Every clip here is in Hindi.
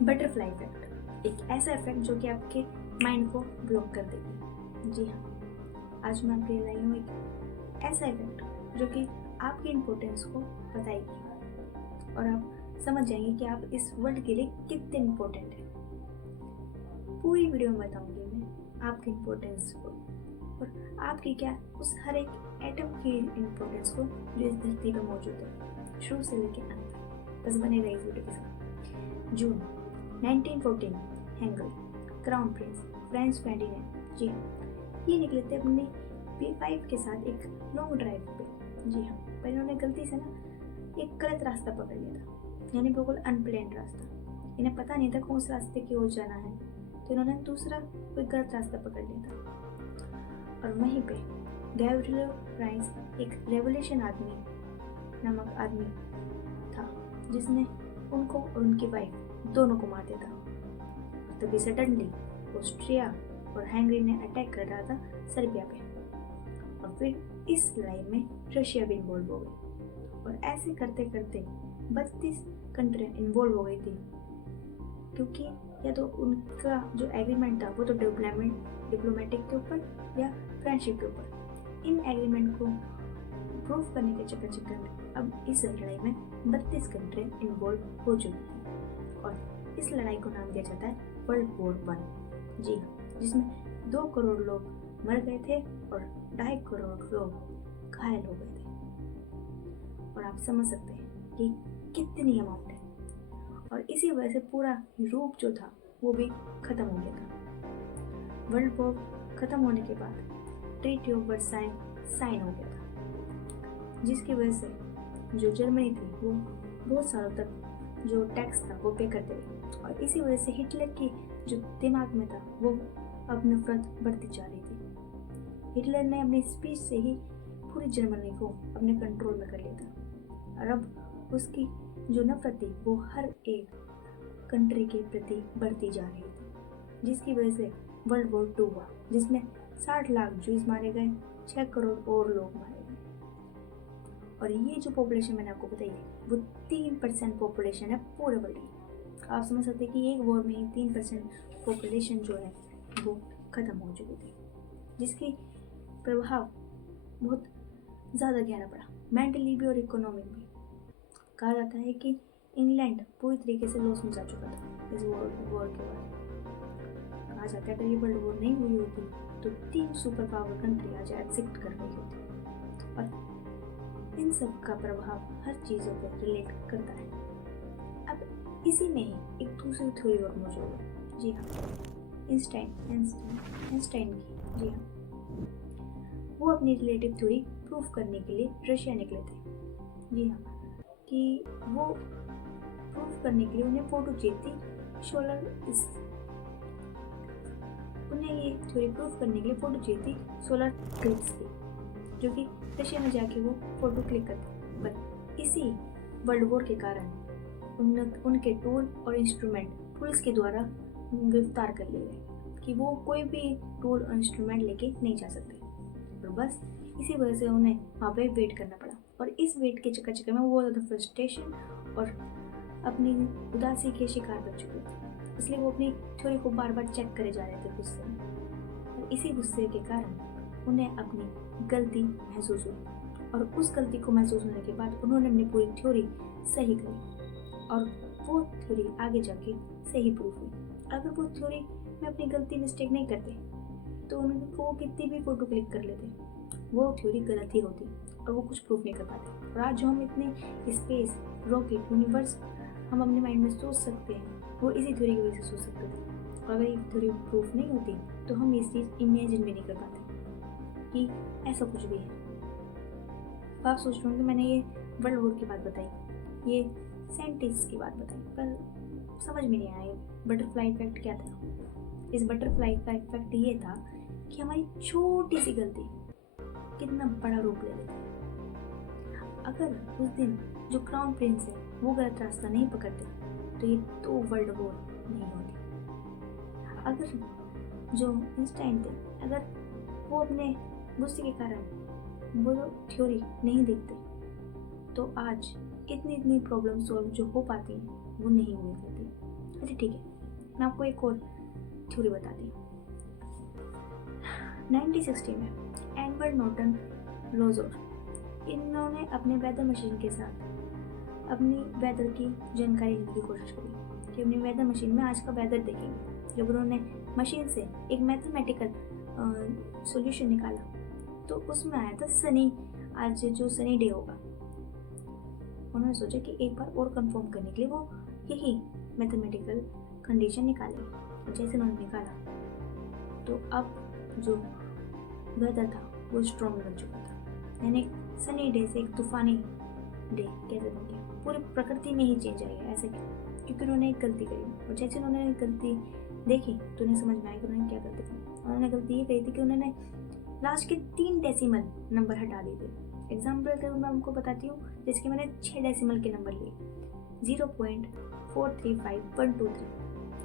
बटरफ्लाई इफेक्ट एक ऐसा इफेक्ट जो कि आपके माइंड को ब्लॉक कर देगी। जी हाँ, आज मैं आपके लिए लाई हूँ एक ऐसा इफेक्ट जो कि आपकी इम्पोर्टेंस को बताएगी और आप समझ जाएंगे कि आप इस वर्ल्ड के लिए कितने इम्पोर्टेंट हैं। पूरी वीडियो में बताऊंगी मैं आपकी इम्पोर्टेंस को और आपकी क्या उस हर एक एटम की इम्पोर्टेंस को जो इस धरती पर मौजूद है, शुरू से लेकर अंत तक। बस बने रहिए इस वीडियो के साथ। जून 1914 हंगरी, क्राउन प्रिंस फ्रेंच फेर्डिनेंड, जी हाँ, ये निकले थे अपने P5 के साथ एक लॉन्ग ड्राइव पे। जी हाँ, पर इन्होंने गलती से ना एक गलत रास्ता पकड़ लिया था, यानी बिल्कुल अनप्लान्ड रास्ता। इन्हें पता नहीं था कौन से रास्ते की ओर जाना है, तो इन्होंने दूसरा कोई गलत रास्ता पकड़ लिया था। और वहीं पे गैब्रिएल प्राइस एक रेवोल्यूशन आदमी नामक आदमी था जिसने उनको और उनकी वाइफ दोनों को मार दिया था। तभी सडनली ऑस्ट्रिया और हंगरी ने अटैक कर रहा था सर्बिया पे, और फिर इस लड़ाई में रशिया भी इन्वॉल्व हो गई। और ऐसे करते करते 32 कंट्री इन्वॉल्व हो गई थी, क्योंकि या तो उनका जो एग्रीमेंट था वो तो डिप्लोमेटिक के ऊपर या फ्रेंडशिप के ऊपर। इन एग्रीमेंट को प्रूव करने के चक्कर में अब इस लड़ाई में 32 कंट्री इन्वॉल्व हो चुकी थी और इस लड़ाई को नाम दिया जाता है वर्ल्ड वॉर 1। जी हाँ, जिसमें 2 करोड़ लोग मर गए थे और 2.5 करोड़ लोग घायल हो गए थे। और आप समझ सकते हैं कि कितनी अमाउंट है। और इसी वजह से पूरा यूरोप जो था वो भी खत्म हो गया था। वर्ल्ड वॉर खत्म होने के बाद ट्रीटी ऑफ वर्साई साइन हो गया था, जिसकी वजह से जो जर्मनी थी वो बहुत सालों तक जो टैक्स था वो पे करते रहे। और इसी वजह से हिटलर की जो दिमाग में था वो अब नफरत बढ़ती जा रही थी। हिटलर ने अपनी स्पीच से ही पूरी जर्मनी को अपने कंट्रोल में कर लिया था, और अब उसकी जो नफरत थी वो हर एक कंट्री के प्रति बढ़ती जा रही थी, जिसकी वजह से वर्ल्ड वॉर 2 हुआ, जिसमें 60 लाख जूस मारे गए, 6 करोड़ और लोग मारे गए। और ये जो पॉपुलेशन मैंने आपको बताई है वो 3% पॉपुलेशन है पूरे वर्ल्ड की। आप समझ सकते हैं कि एक वॉर में ही 3% पॉपुलेशन जो है वो खत्म हो चुकी थी, जिसकी प्रभाव बहुत ज़्यादा गहरा पड़ा, मेंटली भी और इकोनॉमिक भी। कहा जाता है कि इंग्लैंड पूरी तरीके से लॉस में जा चुका था इस वॉर के बाद। कहा जाता है अगर ये वर्ल्ड वॉर नहीं हुई होती तो 3 सुपर पावर कंट्री आज एग्जिस्ट कर रही होती। और इन सब का प्रभाव हर चीज़ों पर रिलेट करता है। अब इसी में ही एक दूसरी थ्योरी और मौजूद है। जी हाँ, आइंस्टाइन की। जी हाँ, वो अपनी रिलेटिव थ्योरी प्रूफ करने के लिए रशिया निकले थे। जी हाँ, कि वो प्रूफ करने के लिए उन्हें फोटो चाहिए थी उन्हें ये थ्योरी प्रूफ करने के लिए फोटो चाहिए थी सोलर क्लिप्स की, जो कि रशिया में जाके वो फोटो क्लिक करते। पर इसी वर्ल्ड वॉर के कारण उनके टूल और इंस्ट्रूमेंट पुलिस के द्वारा गिरफ्तार कर लिए गए कि वो कोई भी टूल और इंस्ट्रूमेंट लेके नहीं जा सकते। और बस इसी वजह से उन्हें वहाँ पे वेट करना पड़ा, और इस वेट के चक्कर में वो ज़्यादा फ्रस्ट्रेशन और अपनी उदासी के शिकार बन चुके थे। इसलिए वो अपनी थ्योरी को बार बार चेक करे जा रहे थे गुस्से में, और इसी गुस्से के कारण उन्हें अपनी गलती महसूस हुई। और उस गलती को महसूस होने के बाद उन्होंने अपनी पूरी थ्योरी सही करी, और वो थ्योरी आगे जाके सही प्रूफ हुई। अगर वो थ्योरी में अपनी गलती मिस्टेक नहीं करते तो उनको वो कितनी भी फोटो क्लिक कर लेते, वो थ्योरी गलत ही होती और वो कुछ प्रूफ नहीं कर पाते। और आज जो हम इतने स्पेस, रॉकेट, यूनिवर्स हम अपने माइंड में सोच सकते हैं वो इसी थ्योरी की वजह से सोच सकते थे। और अगर ये थ्योरी प्रूफ नहीं होती तो हम इस चीज़ इमेजिन भी नहीं कर पाते कि ऐसा कुछ भी है। आप सोच रहे होंगे मैंने ये वर्ल्ड वॉर की बात बताई, ये साइंटिस्ट की बात बताई, पर समझ में नहीं आया बटरफ्लाई इफेक्ट क्या था। इस बटरफ्लाई का इफेक्ट ये था कि हमारी छोटी सी गलती कितना बड़ा रूप ले लेती है। अगर उस दिन जो क्राउन प्रिंस है वो गलत रास्ता नहीं पकड़ते तो ये 2 वर्ल्ड वॉर नहीं होती। अगर जो आइंस्टाइन थे, अगर वो अपने गुस्से के कारण वो थ्योरी नहीं देखते तो आज इतनी प्रॉब्लम सॉल्व जो हो पाती हैं वो नहीं हुई करती। चलिए ठीक है, मैं आपको एक और थ्योरी बताती हूँ। 1960 में एडवर्ड नॉर्टन रोजर, इन्होंने अपने वेदर मशीन के साथ अपनी वेदर की जानकारी लेने की कोशिश करी कि अपनी वेदर मशीन में आज का वेदर देखेंगे। जब उन्होंने मशीन से एक मैथमेटिकल सॉल्यूशन निकाला तो उसमें आया था सनी, आज जो सनी डे होगा। उन्होंने सोचा कि एक बार और कंफर्म करने के लिए वो यही मैथमेटिकल कंडीशन निकालेंगे, और जैसे उन्होंने निकाला तो अब जो वेदर था वो स्ट्रॉन्ग बन चुका था, यानी सनी डे से एक तूफानी डे कैसे बन गया, पूरी प्रकृति में ही चेंज आएगा। ऐसे क्योंकि उन्होंने एक गलती करी, और जैसे उन्होंने गलती देखी तो उन्हें समझ में आया कि उन्होंने क्या गलती की। उन्होंने गलती ये कही थी कि उन्होंने लास्ट के 3 डेसिमल नंबर हटा दिए थे। एग्जाम्पल के मैं उनको बताती हूँ, जैसे कि मैंने 6 डेसिमल के नंबर लिए, 0.435123,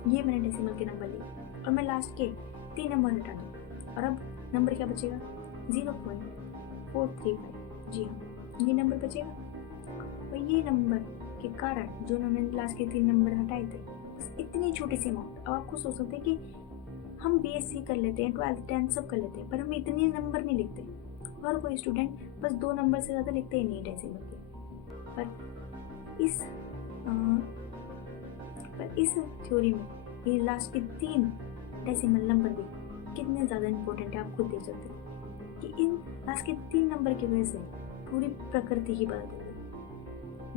ये मैंने डेसिमल के नंबर लिए, और मैं लास्ट के 3 नंबर हटा दूँ, और अब नंबर क्या बचेगा 0.435। जी हाँ, ये नंबर बचेगा। और ये नंबर के कारण जो उन्होंने लास्ट के 3 नंबर हटाए थे, बस इतनी छोटी सी अमाउंट। अब आप खुद सोच सकते हैं कि हम बीएससी कर लेते हैं, 12th 10th सब कर लेते हैं, पर हम इतने नंबर नहीं लिखते। और कोई स्टूडेंट बस 2 नंबर से ज़्यादा लिखते ही नहीं डेसिमल के। पर इस थ्योरी में ये लास्ट के 3 डेसिमल नंबर भी कितने ज़्यादा इम्पोर्टेंट है, आप खुद देख सकते हैं कि इन लास्ट के 3 नंबर की वजह से पूरी प्रकृति ही बदल गई।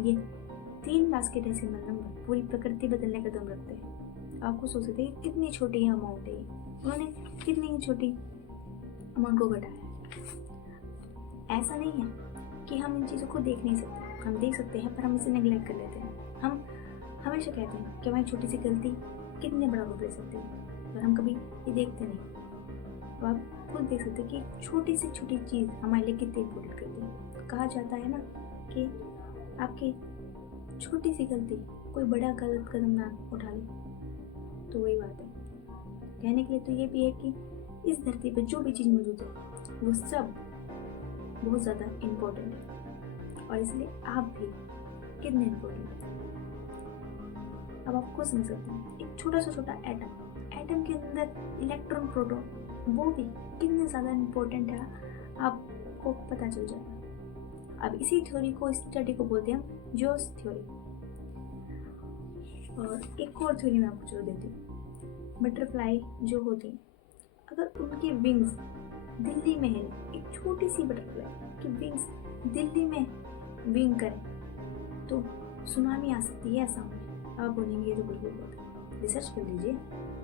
ये 3 लास्ट के डेसिमल नंबर पूरी प्रकृति बदलने का दम रखते हैं। आपको सोच सकते हैं कितनी छोटी अमाउंट है ये, उन्होंने कितनी ही छोटी अमाउंट को घटाया। ऐसा नहीं है कि हम इन चीज़ों को देख नहीं सकते, हम देख सकते हैं पर हम इसे नेगलेक्ट कर लेते हैं। हम हमेशा कहते हैं कि हमारी छोटी सी गलती कितने बड़ा रूप ले सकती है, पर हम कभी ये देखते नहीं। तो आप खुद देख सकते हैं कि छोटी से छोटी चीज़ हमारे लिए कितनी इम्पोर्टेंट करती है। कहा जाता है ना कि आपकी छोटी सी गलती कोई बड़ा गलत कदम ना उठा ले, तो वही बात है। कहने के लिए तो ये भी है कि इस धरती पर जो भी चीज़ मौजूद है वो सब बहुत ज़्यादा इम्पोर्टेंट है, और इसलिए आप भी कितने इम्पोर्टेंट है। अब आप खुद समझ सकते हैं, एक छोटा एटम के अंदर इलेक्ट्रॉन प्रोटॉन वो भी कितने ज़्यादा इम्पोर्टेंट है, आपको पता चल जाएगा। अब इसी थ्योरी को, इस स्टडी को बोलते हैं हम जोस थ्योरी। और एक और थ्योरी मैं आपको जो देती हूँ, बटरफ्लाई जो होती है, अगर उनके विंग्स दिल्ली में है, एक छोटी सी बटरफ्लाई की विंग्स दिल्ली में विंग करें तो सुनामी आ सकती है। ऐसा आप बोलेंगे ये तो बिल्कुल होता है, रिसर्च कर लीजिए,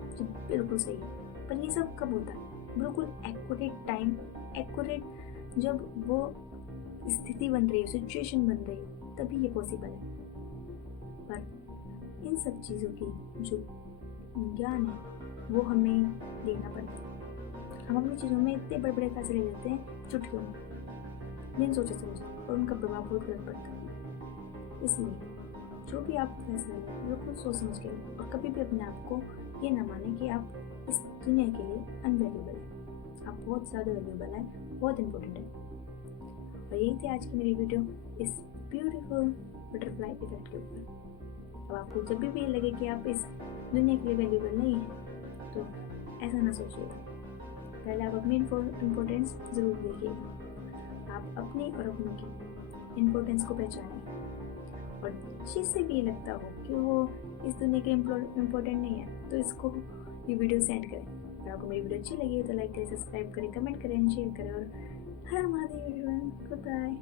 जो बिल्कुल सही है। पर ये सब कब होता है? बिल्कुल एक्यूरेट टाइम, एक्यूरेट जब वो स्थिति बन रही है, सिचुएशन बन रही है, तभी ये पॉसिबल है। पर इन सब चीज़ों की जो ज्ञान है वो हमें लेना पड़ता है। हम अपनी चीज़ों में इतने बड़े बड़े फैसले लेते हैं चुटकियों में, बिन सोचे समझे, और उनका प्रभाव बहुत गलत पड़ता है। इसलिए जो भी आप फैसला लें बिल्कुल सोच समझ के लें, और कभी भी अपने आप को ये ना माने कि आप इस दुनिया के लिए अनवैल्यूबल है। आप बहुत ज़्यादा वैल्यूबल है, बहुत इंपॉर्टेंट है। और यही थी आज की मेरी वीडियो इस ब्यूटीफुल बटरफ्लाई इफेक्ट के ऊपर। अब आपको जब भी ये लगे कि आप इस दुनिया के लिए वैल्यूबल नहीं है तो ऐसा ना सोचिएगा। पहले आप अपनी इम्पोर्टेंस ज़रूर देखिएगा। आप अपनी और अपनों की इम्पोर्टेंस को पहचानिए, और जिससे भी ये लगता हो कि वो इस दुनिया के इम्पोर्टेंट नहीं है तो इसको ये वीडियो सेंड करें। अगर आपको मेरी वीडियो अच्छी लगी हो तो लाइक करें, सब्सक्राइब करें, कमेंट करें, शेयर करें, और हर महादेव एवरीवन, गुड बाय।